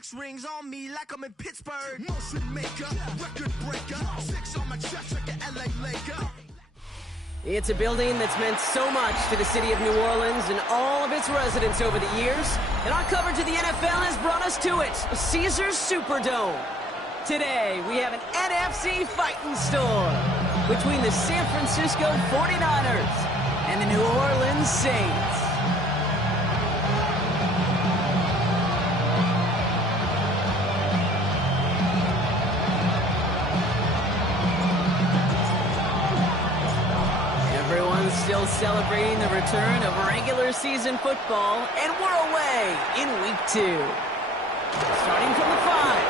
6 rings on me like I'm in Pittsburgh. Motion maker, record breaker, 6 on my chest like an LA Laker. It's a building that's meant so much to the city of New Orleans and all of its residents over the years. And our coverage of the NFL has brought us to it, Caesars Superdome. Today, we have an NFC fighting storm between the San Francisco 49ers and the New Orleans Saints. Everyone's still celebrating the return of regular season football, and we're away in week 2. Starting from the 5.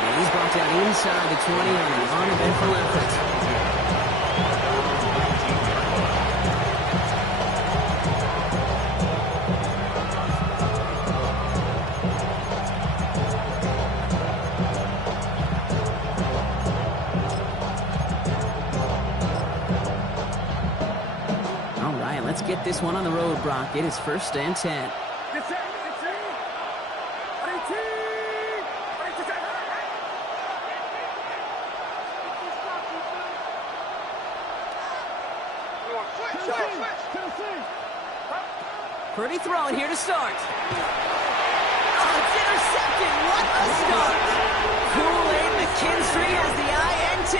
And he's brought down inside the 20 on an uneventful effort. All right, let's get this one on the road, Brock. It is 1st and 10. Pretty throwing here to start. Oh, it's intercepted. What a start. Kool-Aid McKinstry has the INT.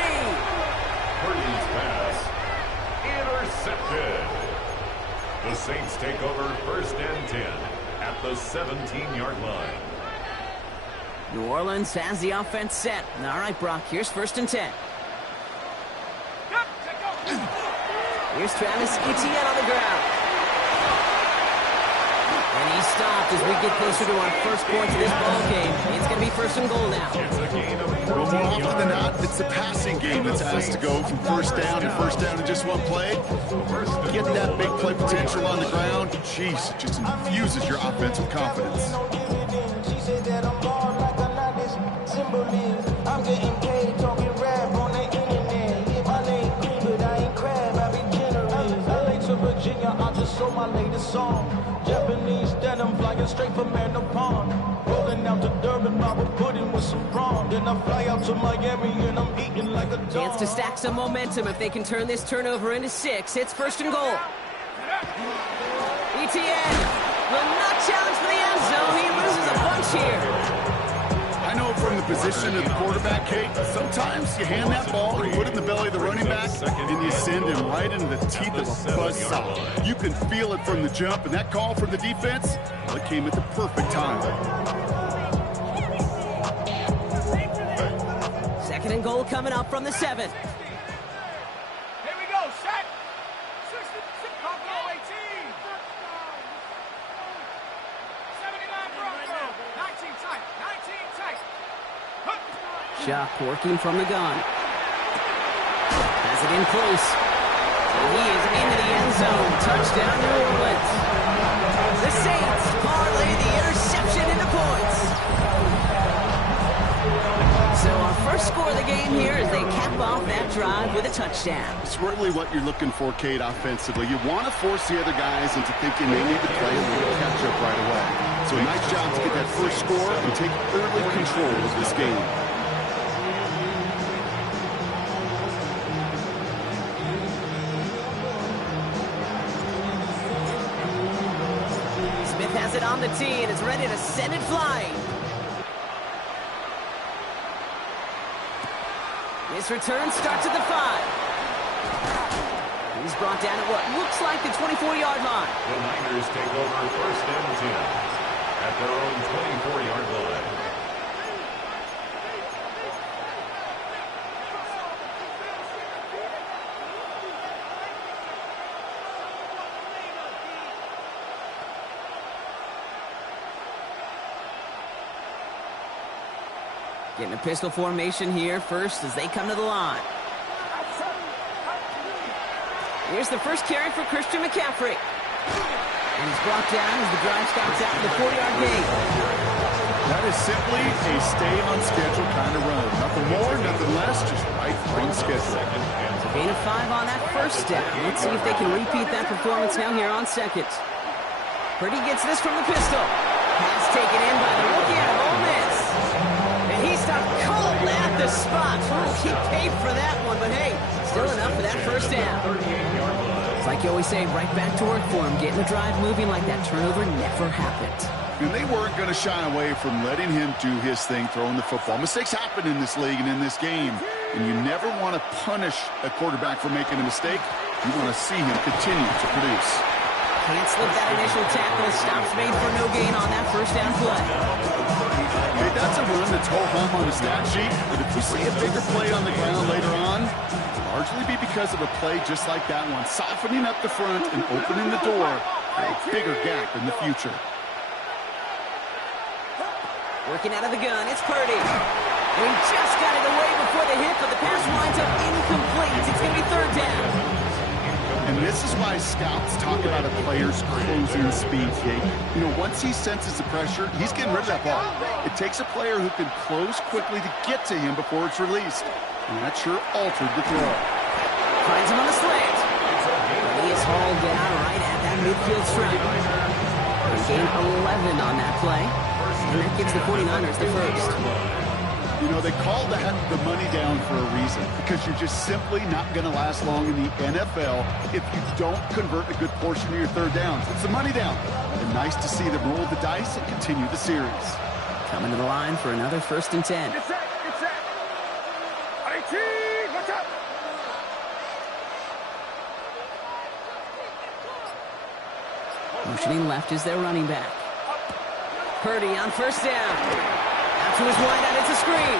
Purdy's pass. Intercepted. The Saints take over 1st and 10 at the 17-yard line. New Orleans has the offense set. All right, Brock, here's 1st and 10. Here's Travis Etienne on the ground. And he's stopped as we get closer to our first points of this ball game. It's going to be 1st and goal now. It's a gain of 14 More often yards. than not, it's the passing game that's asked to go from 1st down to 1st down in just one play. Getting that big play potential on the ground, jeez, it just infuses your offensive confidence. I'm getting paid, talking rap on the internet. Yeah, my name green, but I ain't crab, I be generous. LA to Virginia, I just sold my latest song. Japanese denim flying straight from Manapon. Rolling out to Durban, Bible pudding with some prawn. Then I fly out to Miami and I'm eating like a dog. Chance to stack some momentum if they can turn this turnover into 6. It's 1st and goal. Etienne will not challenge for the end zone. He loses a bunch here. I know from the position of the quarterback, Kate, sometimes you hand that ball, you put it in the belly of the running back, and you send him right into the teeth of a buzzsaw. You can feel it from the jump, and that call from the defense, well, it came at the perfect time. 2nd and goal coming up from the 7. Here we go, set. 60, goal 18. 79 Bronco. 19 tight, 19 tight. Shock working from the gun. Has it in close. He is into the end zone. Touchdown, New Orleans. The Saints parlay the interception into points. So our first score of the game here as they cap off that drive with a touchdown. It's really what you're looking for, Kate, offensively. You want to force the other guys into thinking they need to play a little catch-up right away. So a nice job to get that first score and take early control of this game. Smith has it on the tee and is ready to send it flying. His return starts at the 5. He's brought down at what looks like the 24-yard line. The Niners take over 1st and 10 at their own 24-yard line. Getting a pistol formation here first as they come to the line. Here's the first carry for Christian McCaffrey. And he's brought down as the drive stops out in the 40-yard gain. That is simply a stay-on-schedule kind of run. Nothing more, nothing less, just right on schedule. Gain of 5 on that first down. Let's see if they can repeat that performance now here on 2nd. Purdy gets this from the pistol. Pass taken in by the rookie out of He paid for that one, but hey, still enough for that first down. It's like you always say, right back to work for him. Getting the drive moving like that turnover never happened. And they weren't going to shy away from letting him do his thing, throwing the football. Mistakes happen in this league and in this game, and you never want to punish a quarterback for making a mistake. You want to see him continue to produce. Can't slip that initial tackle. Stops made for no gain on that first down play. Okay, that's a run that's ho-hum on the stat sheet, but if you see a bigger play on the ground later on, largely be because of a play just like that one, softening up the front and opening the door for a bigger gap in the future. Working out of the gun, it's Purdy. And he just got it away before the hit, but the pass winds up incomplete. It's going to be third down. And this is why scouts talk about a player's closing speed, Jake. You know, once he senses the pressure, he's getting rid of that ball. It takes a player who can close quickly to get to him before it's released. And that sure altered the throw. Finds him on the slant. He is hauled down right at that midfield stripe. Gain 11 on that play. And that gives the 49ers the first. You know, they call that the money down for a reason, because you're just simply not going to last long in the NFL if you don't convert a good portion of your third downs. It's the money down. And nice to see them roll the dice and continue the series. Coming to the line for another 1st and 10. Get set, get set. 18, watch out. Motioning left is their running back. Purdy on first down. Out to his wideout, it's a screen.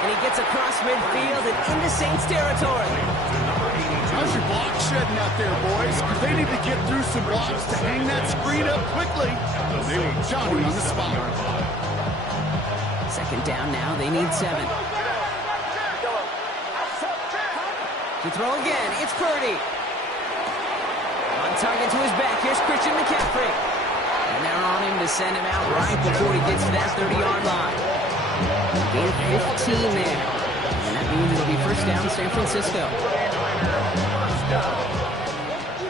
And he gets across midfield and into Saints territory. How's your block shedding out there, boys? Because they need to get through some blocks to hang that screen up quickly. They were jogging on the spot. Second down now, they need 7. To throw again, it's Purdy. On target to his back, here's Christian McCaffrey. And they're on him to send him out right before he gets to that 30-yard line. Gain 15 there. And that means it'll be first down San Francisco.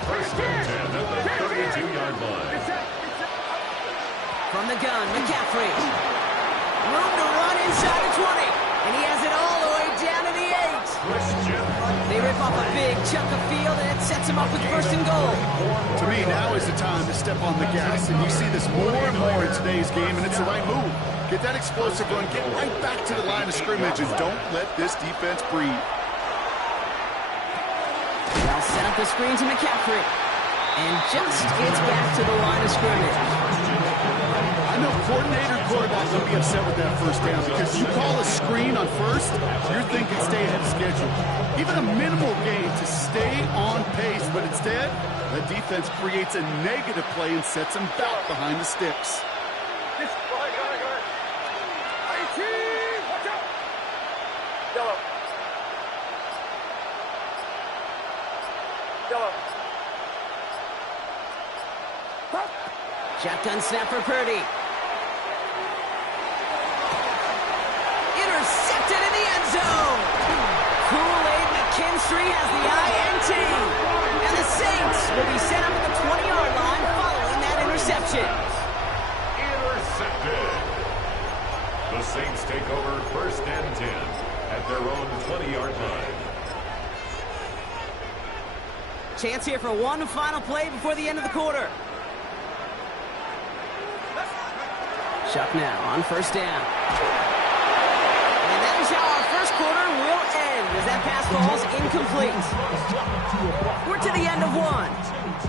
First and 10 at the 32-yard line. From the gun, McCaffrey. Room to run inside the 20. And he has it all the way down to the 8. They rip off a big chunk of field, and it sets him up with first and goal. To me, now is the time to step on the gas, and you see this more and more in today's game, and it's the right move. Get that explosive run, get right back to the line of scrimmage, and don't let this defense breathe. They'll set up the screen to McCaffrey, and just gets back to the line of scrimmage. I know coordinator and quarterback will be upset with that first down, because you call a screen on first, you're thinking stay ahead of schedule. Even a minimal gain to stay on pace, but instead, the defense creates a negative play and sets them back behind the sticks. 18, watch out. Yellow. Yellow. Shotgun snap for Purdy. Intercepted in the end zone. Kool-Aid McKinstry has the INT. And the Saints will be set up at the 20-yard line following that interception. Intercepted. The Saints take over first and 10 at their own 20-yard line. Chance here for one final play before the end of the quarter. Chuck now on first down. And that is how our first quarter will end as that pass falls incomplete. We're to the end of one.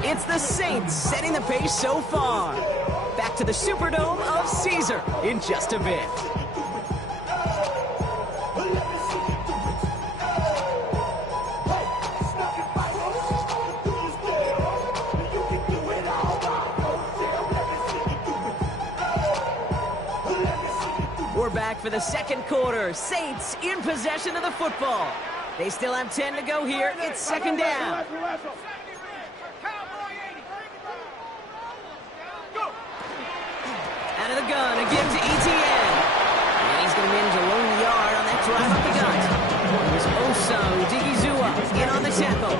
It's the Saints setting the pace so far. Back to the Superdome of Caesar in just a bit. We're back for the second quarter. Saints in possession of the football. They still have 10 to go here. It's second down. Out of the gun, again to ETN. And he's going to manage a lone yard on that drive up the gut. It was Osam Digizua in on the tackle.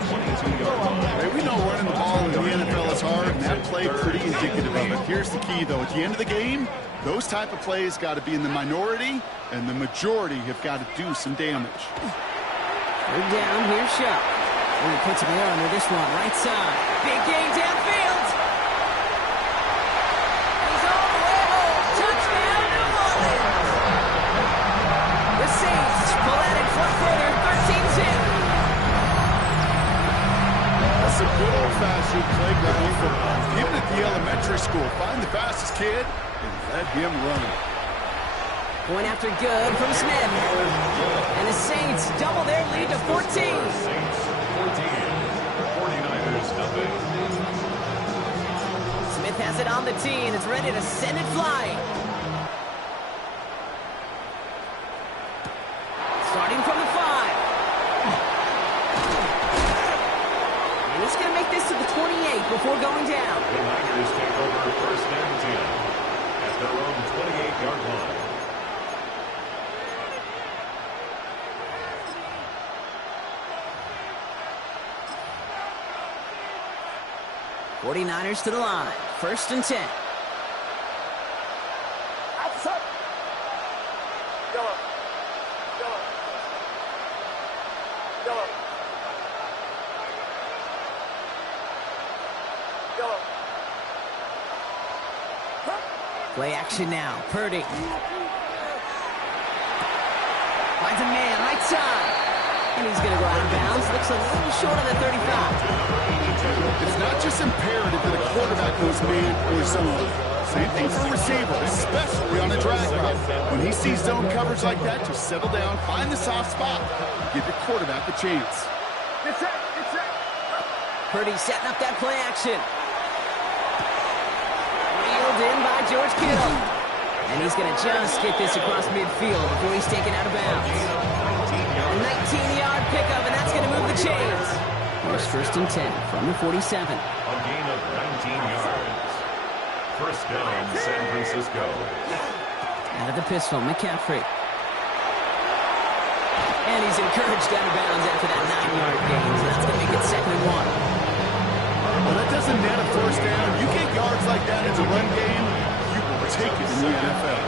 Hey, we know running the ball in the NFL is hard, and that play pretty indicative of it. Here's the key, though. At the end of the game, Those type of plays got to be in the minority, and the majority have got to do some damage. Third down, here's Shuck. He puts him there under this one, right side. Big game downfield. He's all the way home. Touchdown, New Orleans. The Saints pull out in front further, 13-10. That's a good old-fashioned playground football. Even at the elementary school, find the fastest kid and let him run. Point after good from Smith. And the Saints double their lead to 14. Saints 14, 49ers nothing. Smith has it on the tee, and it's ready to send it flying. Starting from the 5. And he's going to make this to the 28 before going down. The Niners take over first and 10 at their own 28-yard line. 49ers to the line. First and 10. Outside. Yellow. Yellow. Yellow. Yellow. Play action now. Purdy. Finds a man right side. And he's going to go out of bounds. Looks a little short of the 35. It's not just imperative that a quarterback goes man or zone. Same thing for a receiver, especially on a drag route. When he sees zone coverage like that, just settle down, find the soft spot, give your quarterback a chance. It's it. It's it. Purdy setting up that play action. Reeled in by George Kittle. And he's going to just get this across midfield before he's taken out of bounds. A 19-yard pickup, and that's going to move the chains. Here's first and 10 from the 47. A gain of 19 yards. First down, San Francisco. Out of the pistol, McCaffrey. And he's encouraged out of bounds after that 9-yard gain, so that's going to make it second and 1. Well, that doesn't net a first down. You get yards like that in the run game, you will take it in the NFL.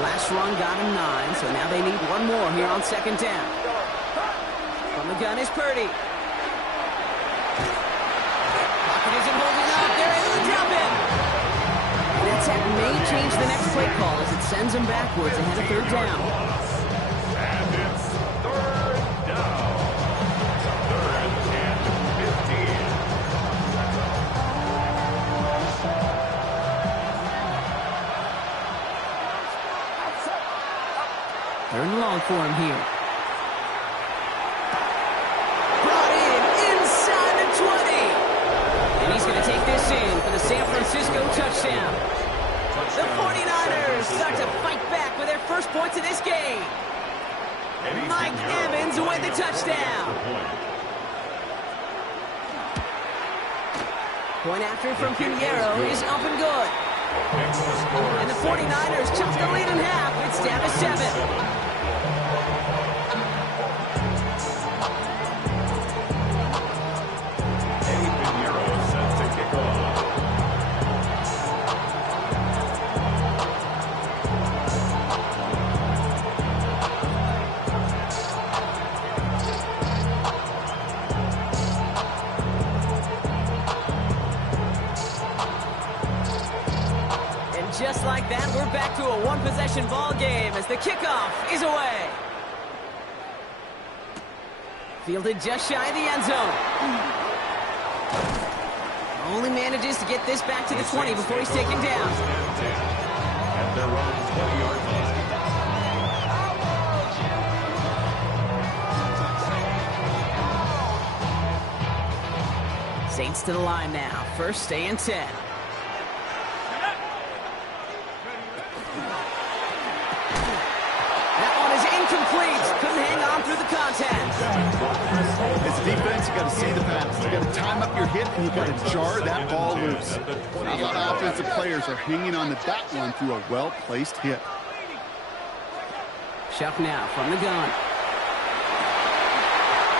Last run got him 9, so now they need one more here on second down. From the gun is Purdy. Pocket isn't holding up. They're able to drop him. That sack may change the next play call as it sends him backwards ahead of third down. And it's third down. Third and 15. Third and long for him here. Brought in inside the 20. And he's going to take this in for the San Francisco touchdown. The 49ers start to fight back with their first points of this game. Mike Evans with the touchdown. Point after from Pinheiro is up and good. And the 49ers chop the lead in half. It's down to 7. Just like that, we're back to a one-possession ball game as the kickoff is away. Fielded just shy of the end zone. Only manages to get this back to the 20 before he's taken down. At their own 20-yard line. Saints to the line now. First and 10. Incomplete. Couldn't hang on through the contact. As a defense, you got to see the pass. You got to time up your hit, and you got to jar that ball loose. Not a lot of offensive players are hanging on to that one through a well-placed hit. Shuck now from the gun.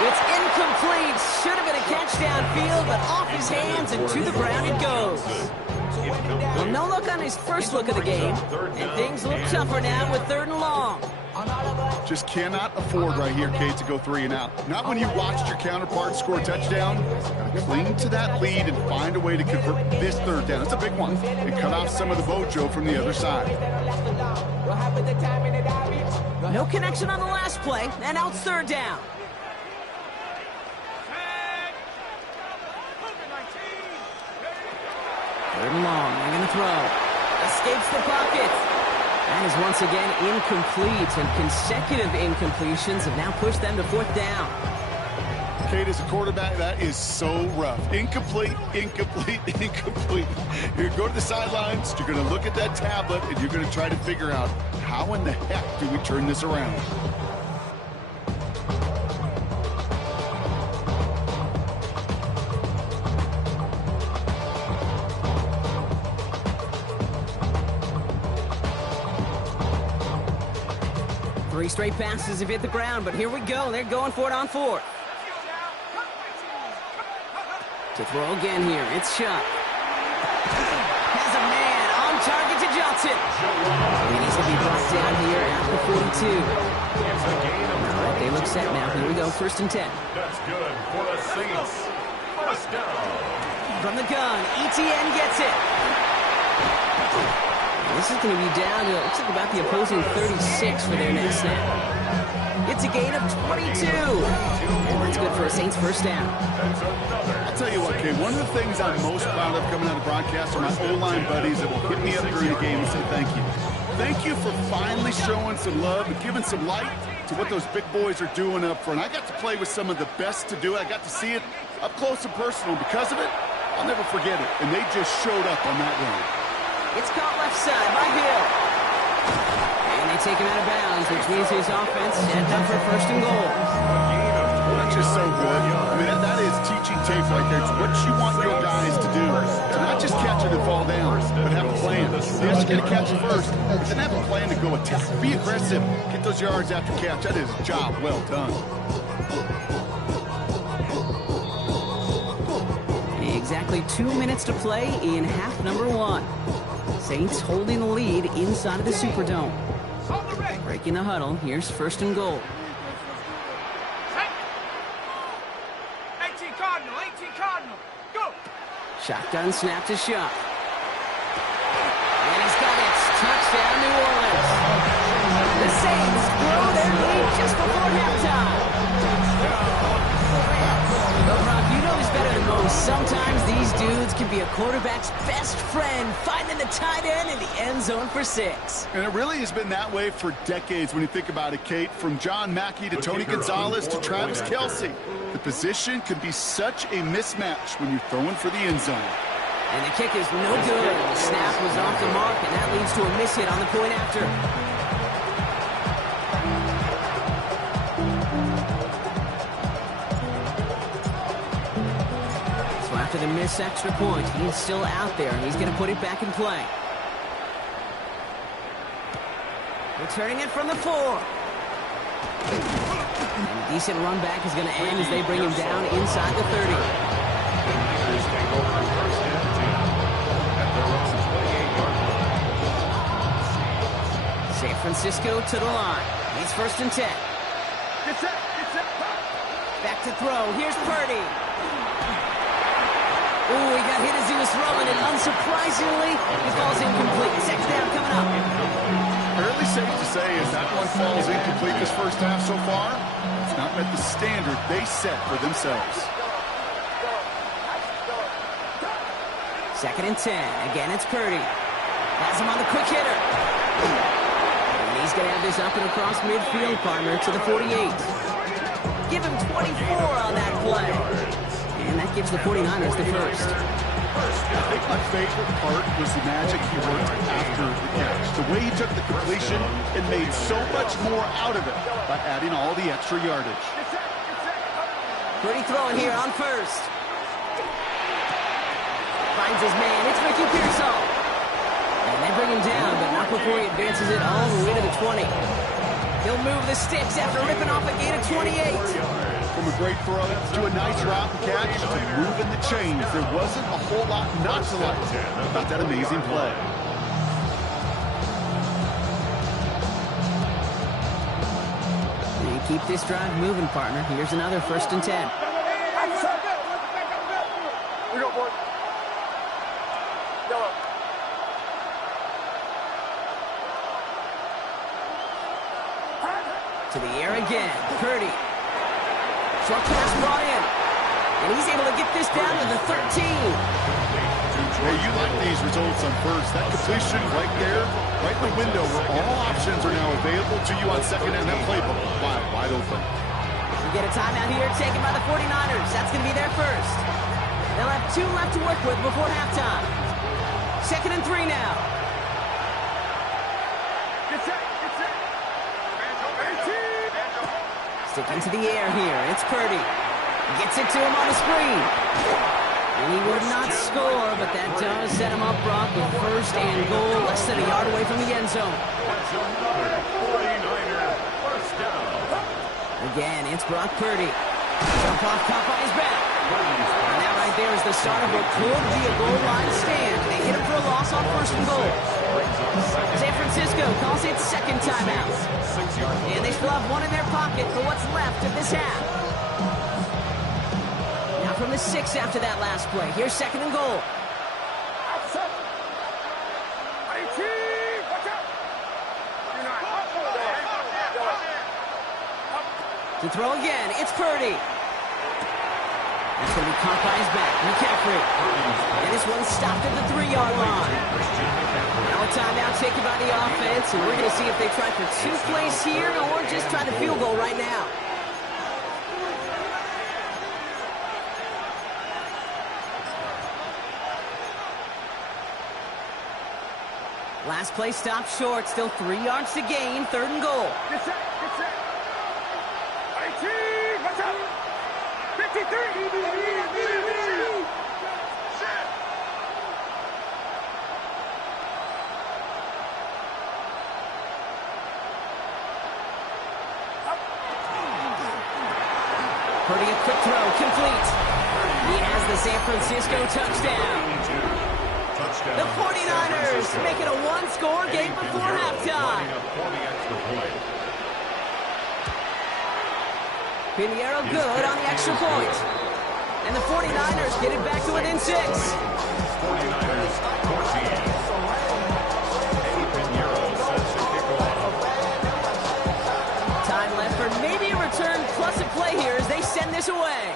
It's incomplete. Should have been a catch downfield, but off his hands and to the ground it goes. Well, no look on his first look of the game, and things look tougher now with 3rd and long. Just cannot afford right here, Kate, to go 3 and out. Not when you watched your counterpart score a touchdown. Got to cling to that lead and find a way to convert this 3rd down. It's a big one. And cut off some of the mojo from the other side. No connection on the last play, and now it's 3rd down. 3rd and long, they're going to throw. Escapes the pocket. That is once again incomplete, and consecutive incompletions have now pushed them to 4th down. Kate, as a quarterback, that is so rough. Incomplete, incomplete, incomplete. You're going to go to the sidelines, you're going to look at that tablet, and you're going to try to figure out how in the heck do we turn this around. Three straight passes have hit the ground, but here we go. They're going for it on 4th. To throw again here, it's Shuck. Has a man on target to Johnson. And he's going to be brought down here at the 42. All right, they look set now. Here we go, 1st and 10. That's good for the Saints. 1st down. From the gun, ETN gets it. This is going to be down to, looks like about the opposing 36 for their next snap. It's a gain of 22. And that's good for a Saints 1st down. I'll tell you what, Kate, one of the things I'm most proud of coming out of broadcast are my O-line buddies that will hit me up during the game and say thank you. Thank you for finally showing some love and giving some light to what those big boys are doing up front. I got to play with some of the best to do it. I got to see it up close and personal. Because of it, I'll never forget it. And they just showed up on that run. It's caught left side by Hill. And they take him out of bounds, which means his offense set up for 1st and goal. That's just so good. I mean, that is teaching tape right there. It's what you want your guys to do. To not just catch it and fall down, but have a plan. Yes, you got to catch it first, but then have a plan to go attack. Be aggressive. Get those yards after catch. That is a job well done. Exactly 2 minutes to play in half number 1. Saints holding the lead inside of the Superdome. Breaking the huddle. Here's 1st and goal. 18 Cardinal, 18 Cardinal. Go! Shotgun snap to Shuck. And he's got it. Touchdown, New Orleans. The Saints grow their lead just before halftime. But Rob, you know this better than most. Sometimes these dudes can be a quarterback's best friend, finding the tight end in the end zone for 6. And it really has been that way for decades when you think about it, Kate. From John Mackey to Tony Gonzalez to Travis Kelce. The position can be such a mismatch when you're throwing for the end zone. And the kick is no good. The snap was off the mark, and that leads to a miss hit on the point after. So after the missed extra point, he's still out there, and he's going to put it back in play. Returning it from the 4. And a decent run back is going to end as they bring him down inside the 30. San Francisco to the line. He's 1st and 10. Back to throw. Here's Purdy. Ooh, he got hit as he was throwing, and unsurprisingly, he falls incomplete. 2nd down coming up. Fairly safe to say as that one falls incomplete this 1st half so far, it's not met the standard they set for themselves. 2nd and 10. Again, it's Purdy. Has him on the quick hitter. And he's going to have this up and across midfield, partner, to the 48. Give him 24 on that play. And that gives the 49ers the 1st. I think my favorite part was the magic he worked after the catch. The way he took the completion and made so much more out of it by adding all the extra yardage. Purdy throwing here on 1st. Finds his man. It's Ricky Pearsall. And they bring him down, but not before he advances it all the way to the 20. He'll move the sticks after ripping off a gain of 28. From a great throw to a nice route and catch to moving the chains. There wasn't a whole lot not to like about that amazing play. You keep this drive moving, partner. Here's another 1st and 10. To the air again. Purdy. Short pass brought in. And he's able to get this down to the 13. Hey, you like these results on first. That completion right there, right in the window where all options are now available to you on second and that playbook. Wide open. You get a timeout here taken by the 49ers. That's going to be their first. They'll have 2 left to work with before halftime. 2nd and 3 now. Sticking to the air here. It's Purdy. Gets it to him on the screen. And he would not score, but that does set him up, Brock, with 1st and goal, less than a yard away from the end zone. Again, it's Brock Purdy. Jump off, caught by his back. And that right there is the start of what could be a goal line stand. They hit him for a loss on 1st and goal. San Francisco calls it 2nd timeout. And they still have 1 in their pocket for what's left of this half. Now from the 6 after that last play. Here's 2nd and goal. To throw again, it's Purdy. That's going to be caught by his back. McCaffrey. And this one's stopped at the 3-yard line. Now a timeout taken by the offense, and we're going to see if they try for 2 plays here or just try the field goal right now. Last play stopped short. Still 3 yards to gain. 3rd and goal. Get set. 18, watch out. 53. Purdy, a quick throw, complete. He has the San Francisco touchdown. The 49ers make it a 1-score game before halftime. Pinheiro good on the extra point. And the 49ers get it back to within 6. 49ers 14. Eddie Pinheiro sets the kickoff. Time left for maybe a return plus a play here as they send this away.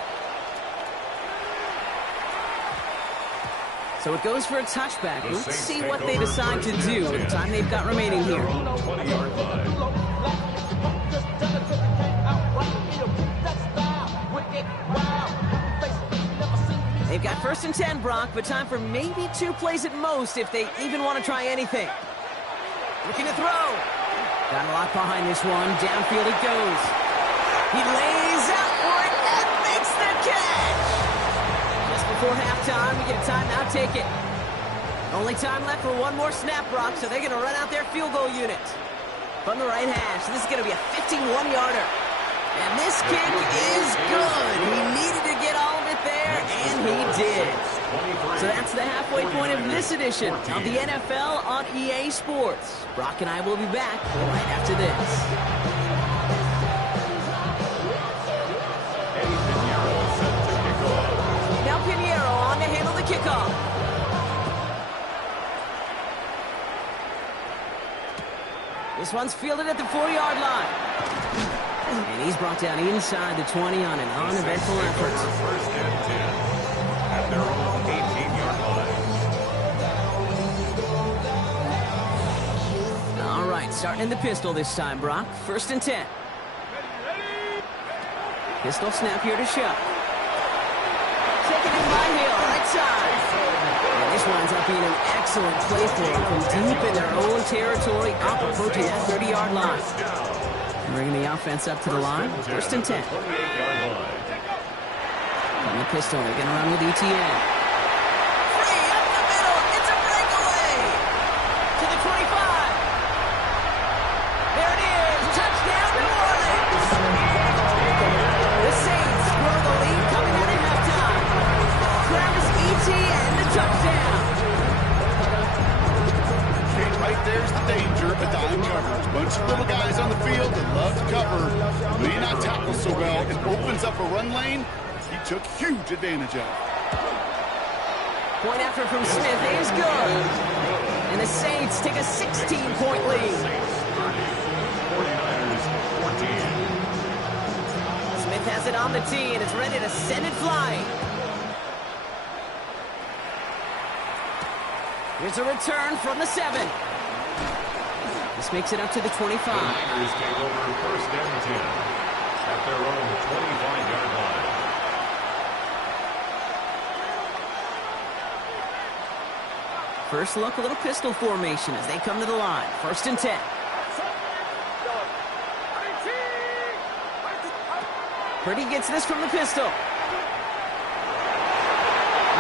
So it goes for a touchback. Let's see what they decide to do with the time they've got remaining here. 20-yard line. They've got 1st and 10, Brock, but time for maybe 2 plays at most if they even want to try anything. Looking to throw. Got a lot behind this one. Downfield it goes. He lays out for it and makes the catch. Just before halftime, we get a timeout taken. Only time left for 1 more snap, Brock, so they're going to run out their field goal unit. From the right hash, this is going to be a 51-yarder. And this kick is good. He needed to get all of it there, and he did. So that's the halfway point of this edition of the NFL on EA Sports. Brock and I will be back right after this. Now Pinheiro on to handle the kickoff. This one's fielded at the 4-yard line. And he's brought down inside the 20 on an uneventful effort. 1st and 10 at their own 18-yard line. All right, starting in the pistol this time, Brock. 1st and 10. Pistol snap here to Shuck. Taken in by Hill, right side. And this winds up being an excellent play for them from deep in their own territory, up approaching that 30-yard line. Bringing the offense up to the line. 1st and 10. On the pistol, they're going to run with ETN. Free up the middle. It's a breakaway. To the 25. There it is. Touchdown, New Orleans. The Saints a dime coverage. Bunch of little guys on the field that love to cover. May not tackle so well. It opens up a run lane. He took huge advantage of. Point effort from Smith is good. And the Saints take a 16-point lead. 49ers 14. Smith has it on the tee, and it's ready to send it flying. Here's a return from the 7. This makes it up to the 25. The Niners take over first and 10 at their own 25-yard line. First look, a little pistol formation as they come to the line. First and 10. Purdy gets this from the pistol.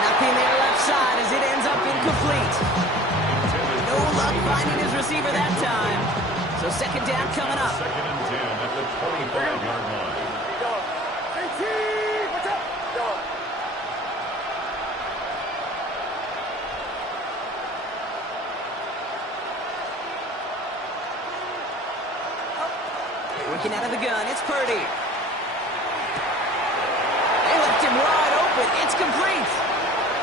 Nothing there left side as it ends up incomplete. No luck finding his receiver that time. So second down coming up. Second and 10 at the 25-yard line. Working out of the gun, it's Purdy. They left him wide open. It's complete.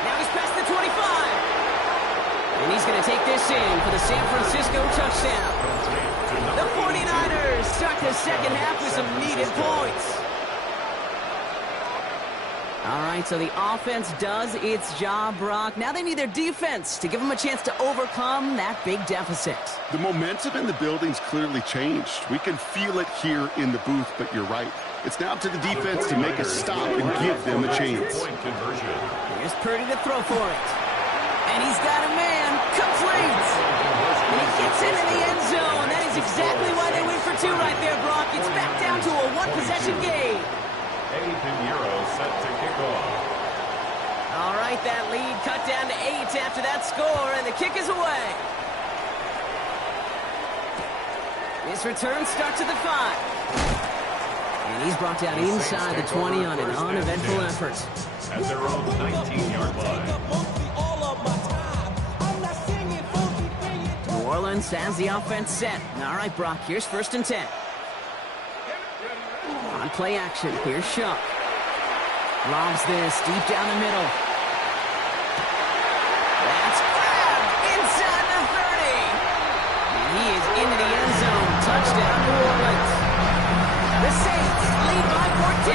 Now he's past the 25. And he's going to take this in for the San Francisco touchdown. The 49ers start the second half with some needed points. All right, so the offense does its job, Brock. Now they need their defense to give them a chance to overcome that big deficit. The momentum in the building's clearly changed. We can feel it here in the booth, but you're right. It's now up to the defense to make a stop and give them a chance. Here's Purdy to throw for it. And he's got a man. Complete. And he gets into the end zone. That is exactly why they went for two right there, Brock. It's back down to a one-possession game. Eddie Pinheiro set to kick off. All right, that lead cut down to 8 after that score, and the kick is away. This return starts at the 5. And he's brought down inside the 20 on an uneventful effort. At their own 19-yard line. New Orleans has the offense set. All right, Brock, here's first and 10. On play action, here's Shuck. Lobs this deep down the middle. That's grabbed inside the 30. And he is into the end zone. Touchdown, New Orleans. The Saints lead by 14.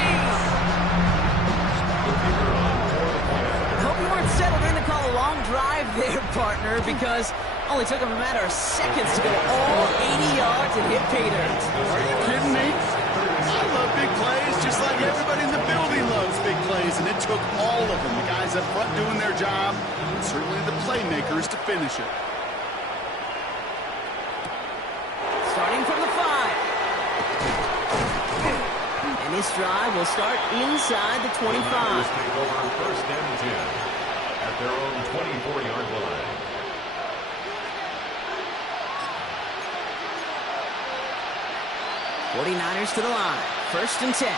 I hope you weren't settled in to call a long drive there, partner, because it only took him a matter of seconds to go all 80 yards and hit pay dirt. Are you kidding me? I love big plays just like everybody in the building loves big plays, and it took all of them, the guys up front doing their job, and certainly the playmakers to finish it. Starting from the 5. And this drive will start inside the 25. The Niners take over first and 10 at their own 24-yard line. '49ers to the line. First and 10.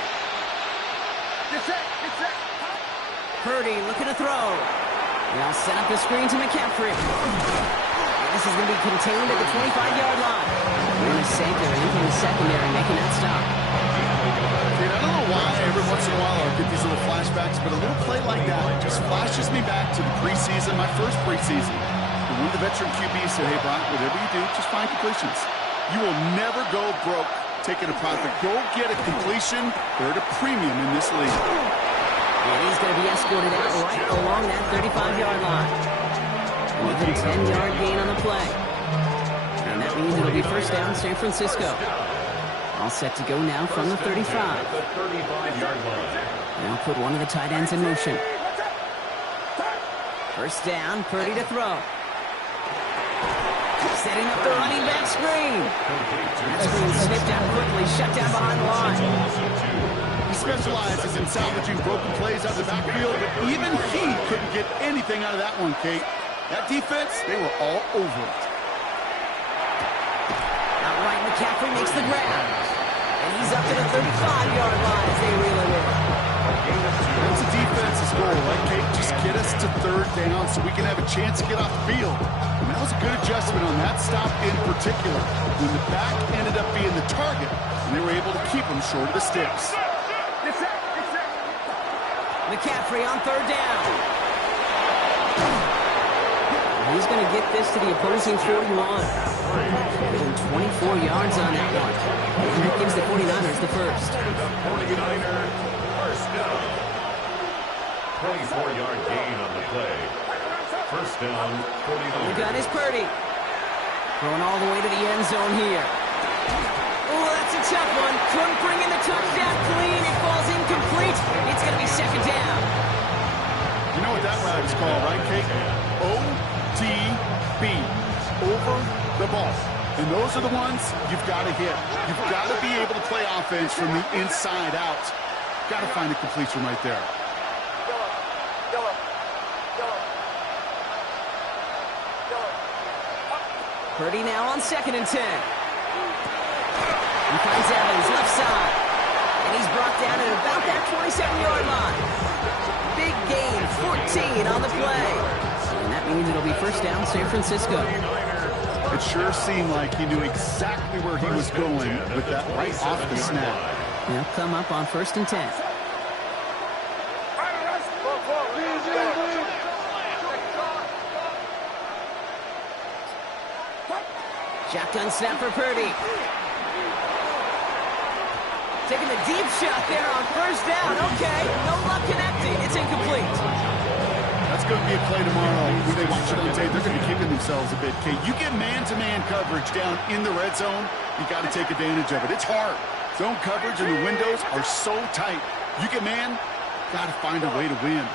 Purdy looking to throw. Now set up the screen to McCaffrey. And this is going to be contained at the 25-yard line. We're going to save their in from the secondary, making that stop. Dude, I don't know why every once in a while I'll get these little flashbacks, but a little play like that just flashes me back to the preseason, my first preseason. And one of the veteran QBs said, hey, Brock, whatever you do, just find completions. You will never go broke taking a profit. Go get a completion. They're at a premium in this league. And he's going to be escorted out right along that 35-yard line. Even 10-yard gain on the play. And that means it'll be first down San Francisco. All set to go now from the 35. The 35-yard line. Now put one of the tight ends in motion. First down, Purdy to throw. Setting up the running back screen. That screen snipped out quickly, shut down behind the line. He specializes in salvaging broken plays out of the backfield, but even he couldn't get anything out of that one, Kate. That defense, they were all over it. Outright McCaffrey makes the grab. And he's up to the 35-yard line as they reel it in. That's a defense's goal, right, Kate? Just get us to third down so we can have a chance to get off the field. And that was a good adjustment on that stop in particular, when the back ended up being the target, and they were able to keep him short of the sticks. McCaffrey on third down. He's going to get this to the opposing 41. Getting 24 yards on that one. And that gives the 49ers the first. 49ers first down. 24-yard gain on the play. First down, 49ers. The gun is Purdy. Going all the way to the end zone here. Oh, that's a tough one. Couldn't bring in the touchdown clean. It falls incomplete. It's going to be second down. You know what that route is called, right, Kate? OTB. Over the ball. And those are the ones you've got to hit. You've got to be able to play offense from the inside out. Got to find a completion right there. Purdy now on 2nd and 10. He finds Evans left side. And he's brought down at about that 27-yard line. Big gain, 14 on the play. And that means it'll be first down San Francisco. It sure seemed like he knew exactly where he was going with that right off the snap. They'll come up on 1st and 10. Shotgun snap for Purdy. Taking the deep shot there on first down. Okay, no luck connecting. It's incomplete. That's going to be a play tomorrow. When they watch it on tape, they're going to be kicking themselves a bit. Kate, you get man-to-man coverage down in the red zone, you got to take advantage of it. It's hard. Zone coverage and the windows are so tight. You get man, got to find a way to win.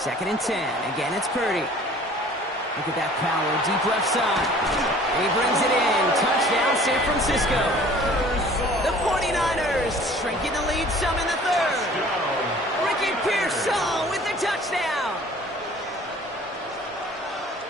2nd and 10. Again, it's Purdy. Look at that power, deep left side. And he brings it in. Touchdown, San Francisco. The 49ers shrinking the lead some in the third. Ricky Pearsall with the touchdown.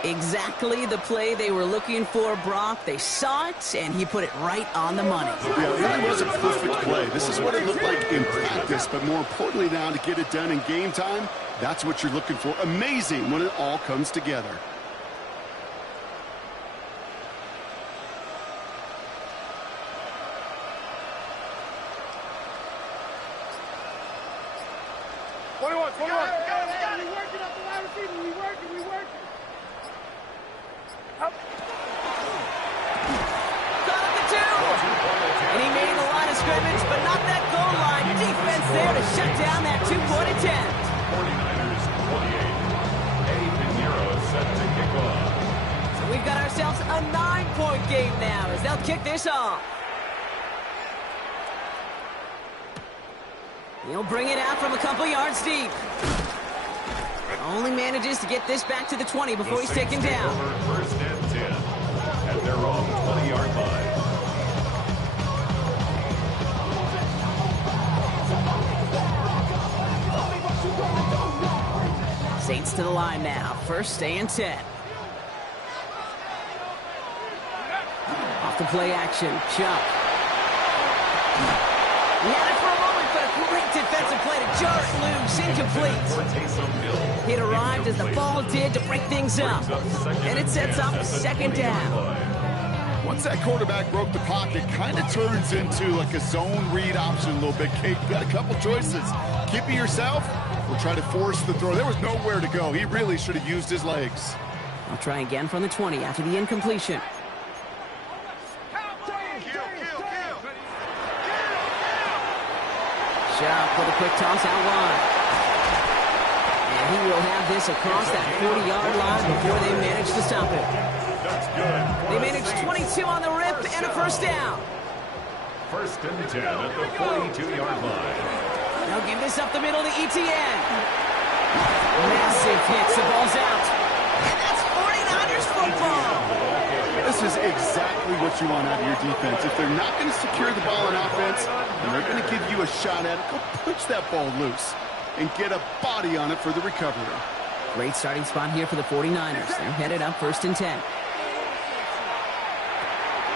Exactly the play they were looking for, Brock. They saw it, and he put it right on the money. Yeah, it really was a perfect play. This is what it looked like in practice, but more importantly now to get it done in game time, that's what you're looking for. Amazing when it all comes together. There to shut down that 2-point attempt. 49ers 28. Eddie Pinheiro set to kick off. So we've got ourselves a 9-point game now as they'll kick this off. He'll bring it out from a couple yards deep. Only manages to get this back to the 20 before he's taken down. First and 10 at their own 20-yard line. Saints to the line now. 1st and 10. Off the play action. Jump. He had it for a moment, but a great defensive play to jar it loose. Incomplete. It arrived as the ball did to break things up. And it sets up 2nd down. Once that quarterback broke the pocket, kind of turns into like a zone read option a little bit. Kate, you got a couple choices. Keep it yourself or try to force the throw. There was nowhere to go. He really should have used his legs. I'll try again from the 20 after the incompletion. Shot with a quick toss out wide. And he will have this across that 40-yard line before they manage to stop it. They managed 22 on the rip and a first down. 1st and 10 at the 42-yard line. They'll give this up the middle to ETN. Massive hits. The ball's out. And that's 49ers football. This is exactly what you want out of your defense. If they're not going to secure the ball in offense, and they're going to give you a shot at it, go punch that ball loose and get a body on it for the recovery. Great starting spot here for the 49ers. They're headed up 1st and 10.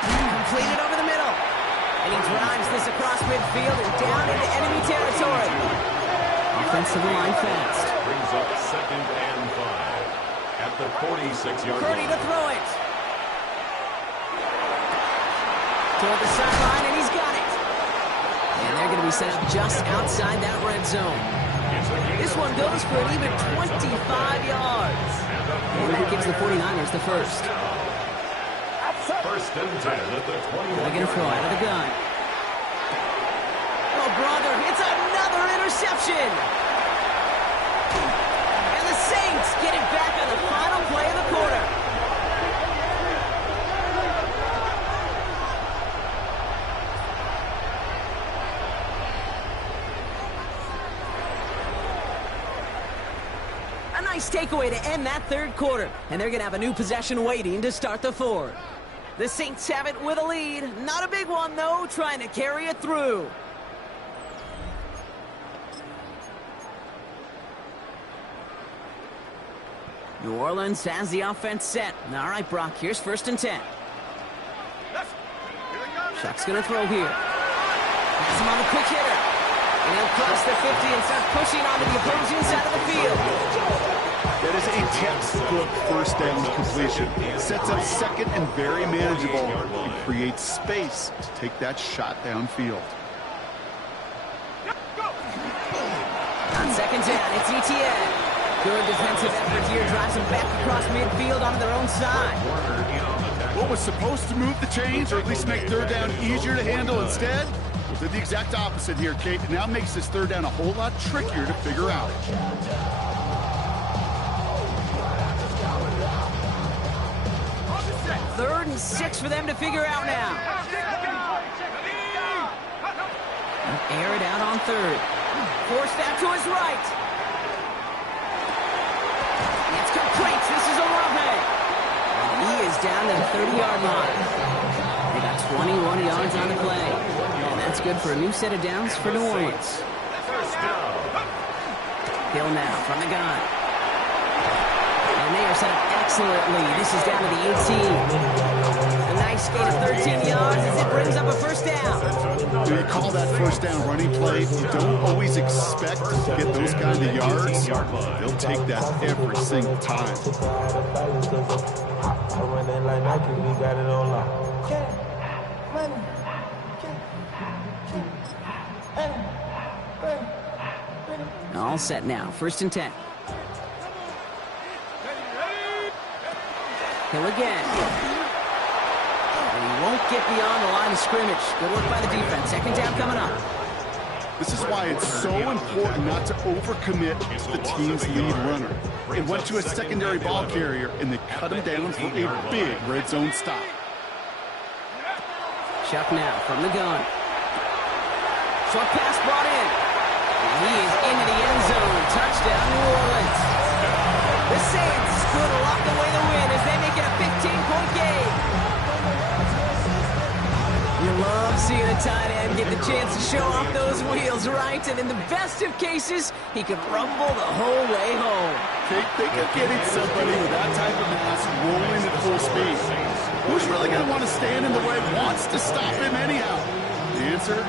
Completed over the middle. And he drives this across midfield and down into enemy territory. Offensive line fast. Brings up 2nd and 5 at the 46-yard line. Purdy to throw it. Toward the sideline, and he's got it. And they're going to be set up just outside that red zone. This one goes for an even 25 yards. And that gives the 49ers the first. 1st and 10 at the 21. They're going to throw out of the gun. Oh, brother, it's another interception. And the Saints get it back on the final play of the quarter. A nice takeaway to end that third quarter. And they're going to have a new possession waiting to start the fourth. The Saints have it with a lead. Not a big one, though, trying to carry it through. New Orleans has the offense set. All right, Brock, here's 1st and 10. Shuck's going to throw here. Has him on the quick hitter. And he'll cross the 50 and start pushing onto the opposing side of the field. That is a textbook first down completion. Sets up 2nd and very manageable and creates space to take that shot downfield. On 2nd down, it's ETN. Good defensive effort here, drives them back across midfield onto their own side. What was supposed to move the chains, or at least make 3rd down easier to handle instead, did the exact opposite here, Kate. It now makes this 3rd down a whole lot trickier to figure out. 3rd and 6 for them to figure out now. Air it out on 3rd. Forced out to his right. It's complete. This is Olave. He is down to the 30-yard line. They got 21 yards on the play. And that's good for a new set of downs for New Orleans. Hill now from the gun. And they are set up excellently. This is down to the 18. A nice gain of 13 yards as it brings up a 1st down. When you call that 1st down running play, you don't always expect to get those kind of yards. They'll take that every single time. All set now. 1st and 10. Hill again. And he won't get beyond the line of scrimmage. Good work by the defense. 2nd down coming up. This is why it's so important not to overcommit to the team's lead runner. It went to a secondary ball carrier, and they cut him down for a big red zone stop. Chuck now from the gun. Short pass brought in. And he is into the end zone. Touchdown, New Orleans. The Saints could lock away the win as they make it a 15-point game. You love seeing a tight end get the chance to show off those wheels, right? And in the best of cases, he could rumble the whole way home. Think of getting somebody with that type of mass rolling at full speed. Who's really going to want to stand in the way, wants to stop him anyhow? The answer,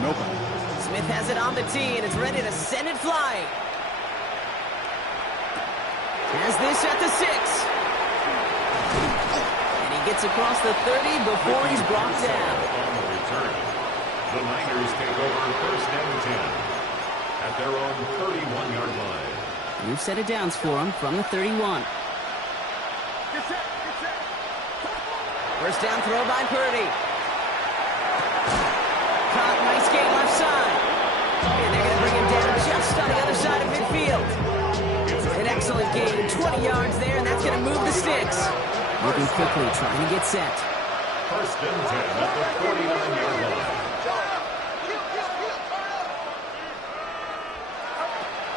nobody. Smith has it on the tee, and it's ready to send it flying. Has this at the 6. And he gets across the 30 before he's brought down. On the return, the Niners take over 1st and 10 at their own 31-yard line. New set of downs for him from the 31. 1st down throw by Purdy. Caught, nice game left side. And they're going to bring him down just on the other side of midfield. An excellent game, 20 yards there, and that's going to move the sticks. Moving quickly, trying to get set. 1st and 10 at the 49-yard line.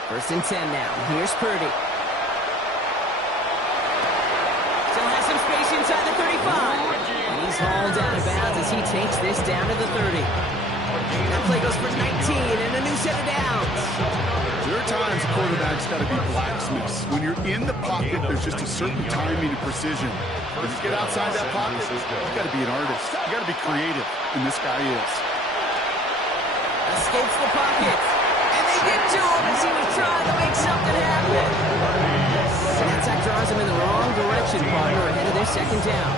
1st and 10 now. Here's Purdy. Still has some space inside the 35. And he's hauled out of bounds as he takes this down to the 30. That play goes for 19 and a new set of downs. There are times quarterbacks got to be blacksmiths. When you're in the pocket, there's just a certain timing and precision. If you get outside that pocket, you got to be an artist. You got to be creative, and this guy is. Escapes the pocket, and they get to him as he was trying to make something happen. And that sack draws him in the wrong direction, partner, ahead of their second down.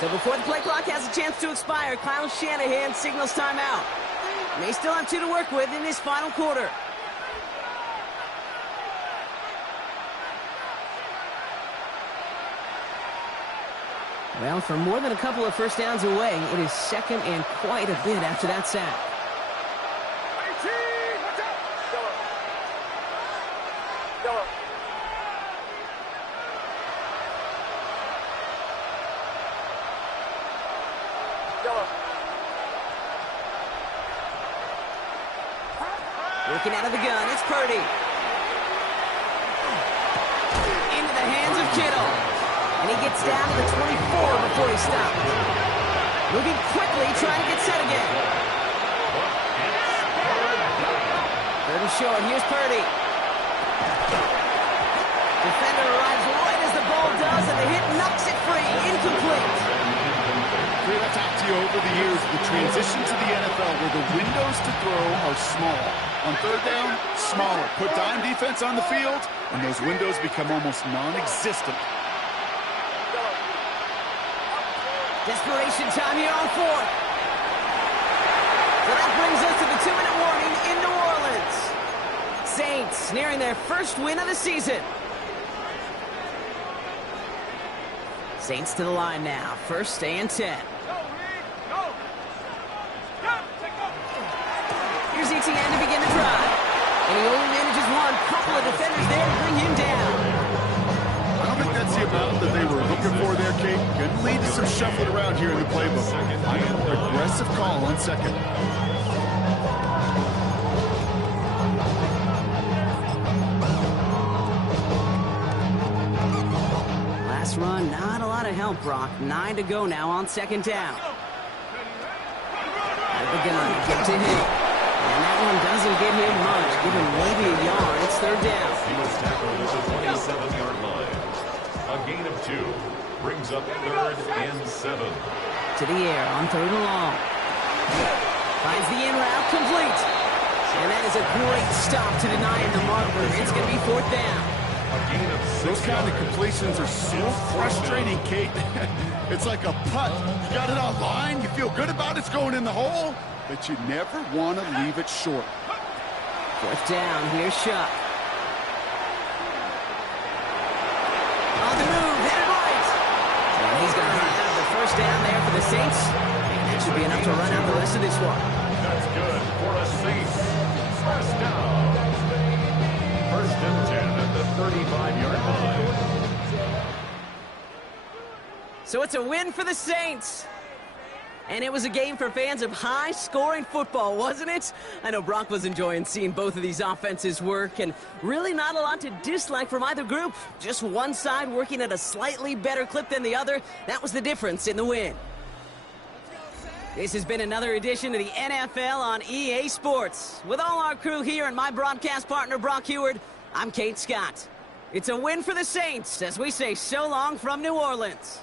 So before the play clock has a chance to expire, Kyle Shanahan signals timeout. May still have 2 to work with in his final quarter. Well, for more than a couple of first downs away, it is second and quite a bit after that sack. Working out of the gun, it's Purdy. Into the hands of Kittle. And he gets down to the 24 before he stops. Moving quickly, trying to get set again. Third and short, here's Purdy. Defender arrives right as the ball does, and the hit knocks it free. Incomplete. I've talked to you over the years, the transition to the NFL where the windows to throw are small. On third down, smaller. Put dime defense on the field, and those windows become almost non-existent. Desperation time here on fourth. So that brings us to the 2-minute warning in New Orleans. Saints nearing their first win of the season. Saints to the line now. First and 10. Here's Etienne to begin the drive. And he only manages one. Couple of defenders there to bring him down. I don't think that's the amount that they were looking for there, Kate. Could lead to some shuffling around here in the playbook. Aggressive call on second. Last run, not a lot of help, Brock. 9 to go now on second down. Out of the gun, get to him. And that one doesn't get him much. Give him maybe a yard. It's third down. He was tackled at the 27-yard line. A gain of 2 brings up third and 7. To the air on third and long. Finds the in route complete. And that is a great stop to deny him the marker. It's going to be fourth down. Those kind of completions are so frustrating, Kate. It's like a putt. You got it on line, you feel good about it's going in the hole, but you never want to leave it short. Fourth down, here's Shuck. On the move, hit it right. And he's going to have the first down there for the Saints. And that should be enough to run out the rest of this one. That's good for a Saints. First down. First and 10 at the 35-yard line. So it's a win for the Saints. And it was a game for fans of high-scoring football, wasn't it? I know Brock was enjoying seeing both of these offenses work, and really not a lot to dislike from either group. Just one side working at a slightly better clip than the other. That was the difference in the win. This has been another edition of the NFL on EA Sports. With all our crew here and my broadcast partner, Brock Heward, I'm Kate Scott. It's a win for the Saints as we say so long from New Orleans.